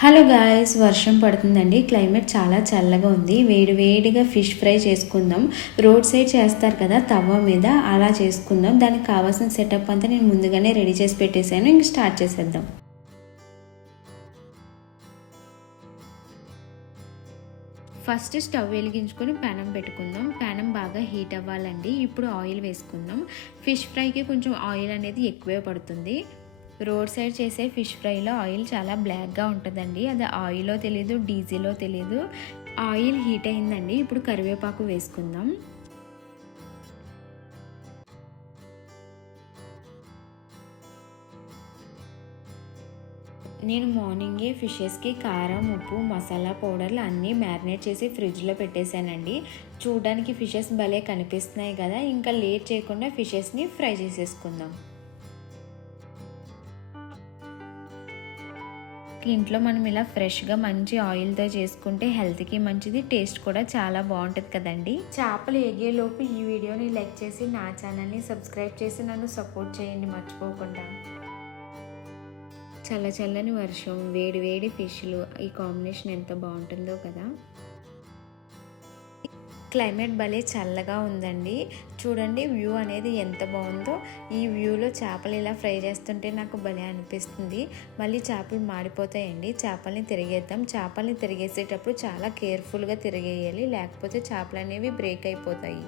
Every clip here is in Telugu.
హలో గాయ్స్, వర్షం పడుతుందండి. క్లైమేట్ చాలా చల్లగా ఉంది. వేడివేడిగా ఫిష్ ఫ్రై చేసుకుందాం. రోడ్ సైడ్ చేస్తారు కదా తవ్వ మీద, అలా చేసుకుందాం. దానికి కావాల్సిన సెటప్ అంతా నేను ముందుగానే రెడీ చేసి పెట్టేశాను. ఇంక స్టార్ట్ చేసేద్దాం. ఫస్ట్ స్టవ్ వెలిగించుకొని పెనం పెట్టుకుందాం. పెనం బాగా హీట్ అవ్వాలండి. ఇప్పుడు ఆయిల్ వేసుకుందాం. ఫిష్ ఫ్రైకి కొంచెం ఆయిల్ అనేది ఎక్కువే పడుతుంది. రోడ్ సైడ్ చేసే ఫిష్ ఫ్రైలో ఆయిల్ చాలా బ్లాక్గా ఉంటుందండి. అది ఆయిల్లో తెలీదు, డీజిల్లో తెలీదు. ఆయిల్ హీట్ అయిందండి. ఇప్పుడు కరివేపాకు వేసుకుందాం. నేను మార్నింగే ఫిషెస్కి కారం, ఉప్పు, మసాలా పౌడర్లు అన్నీ మ్యారినేట్ చేసి ఫ్రిడ్జ్లో పెట్టేశానండి. చూడడానికి ఫిషెస్ భలే కనిపిస్తున్నాయి కదా. ఇంకా లేట్ చేయకుండా ఫిషెస్ని ఫ్రై చేసేసుకుందాం. ఇంట్లో మనం ఇలా ఫ్రెష్గా మంచి ఆయిల్తో చేసుకుంటే హెల్త్కి మంచిది, టేస్ట్ కూడా చాలా బాగుంటుంది కదండి. చేపలు ఎగేలోపు ఈ వీడియోని లైక్ చేసి నా ఛానల్ని సబ్స్క్రైబ్ చేసి నన్ను సపోర్ట్ చేయండి మర్చిపోకుండా. చల్లని వర్షం, వేడి వేడి ఫిష్లు, ఈ కాంబినేషన్ ఎంత బాగుంటుందో కదా. క్లైమేట్ భలే చల్లగా ఉందండి. చూడండి వ్యూ అనేది ఎంత బాగుందో. ఈ వ్యూలో చేపలు ఇలా ఫ్రై చేస్తుంటే నాకు భలే అనిపిస్తుంది. మళ్ళీ చేపలు మాడిపోతాయండి. చేపల్ని తిరిగేద్దాం. చేపల్ని తిరిగేసేటప్పుడు చాలా కేర్ఫుల్గా తిరిగేయాలి, లేకపోతే చేపలు అనేవి బ్రేక్ అయిపోతాయి.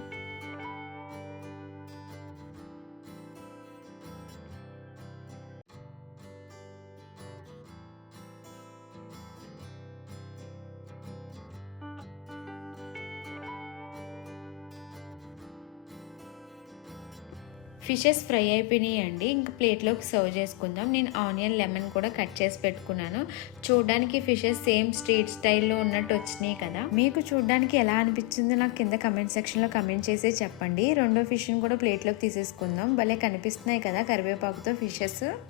ఫిషెస్ ఫ్రై అయిపోయినాయండి. ఇంకా ప్లేట్లోకి సర్వ్ చేసుకుందాం. నేను ఆనియన్, లెమన్ కూడా కట్ చేసి పెట్టుకున్నాను. చూడడానికి ఫిషెస్ సేమ్ స్ట్రీట్ స్టైల్లో ఉన్నట్టు వచ్చినాయి కదా. మీకు చూడడానికి ఎలా అనిపించిందో నాకు కింద కమెంట్ సెక్షన్లో కమెంట్ చేసి చెప్పండి. రెండో ఫిష్ని కూడా ప్లేట్లోకి తీసేసుకుందాం. భలే కనిపిస్తున్నాయి కదా కరివేపాకుతో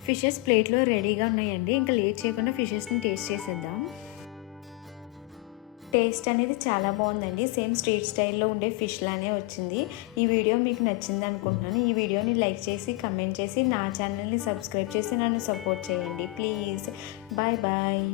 ఫిషెస్ ప్లేట్లో రెడీగా ఉన్నాయండి. ఇంకా లేట్ చేయకుండా ఫిషెస్ని టేస్ట్ చేసేద్దాం. టేస్ట్ అనేది చాలా బాగుందండి. సేమ్ స్ట్రీట్ స్టైల్లో ఉండే ఫిష్ లానే వచ్చింది. ఈ వీడియో మీకు నచ్చింది అనుకుంటున్నాను. ఈ వీడియోని లైక్ చేసి కమెంట్ చేసి నా ఛానల్ని సబ్స్క్రైబ్ చేసి నన్ను సపోర్ట్ చేయండి ప్లీజ్. Bye bye.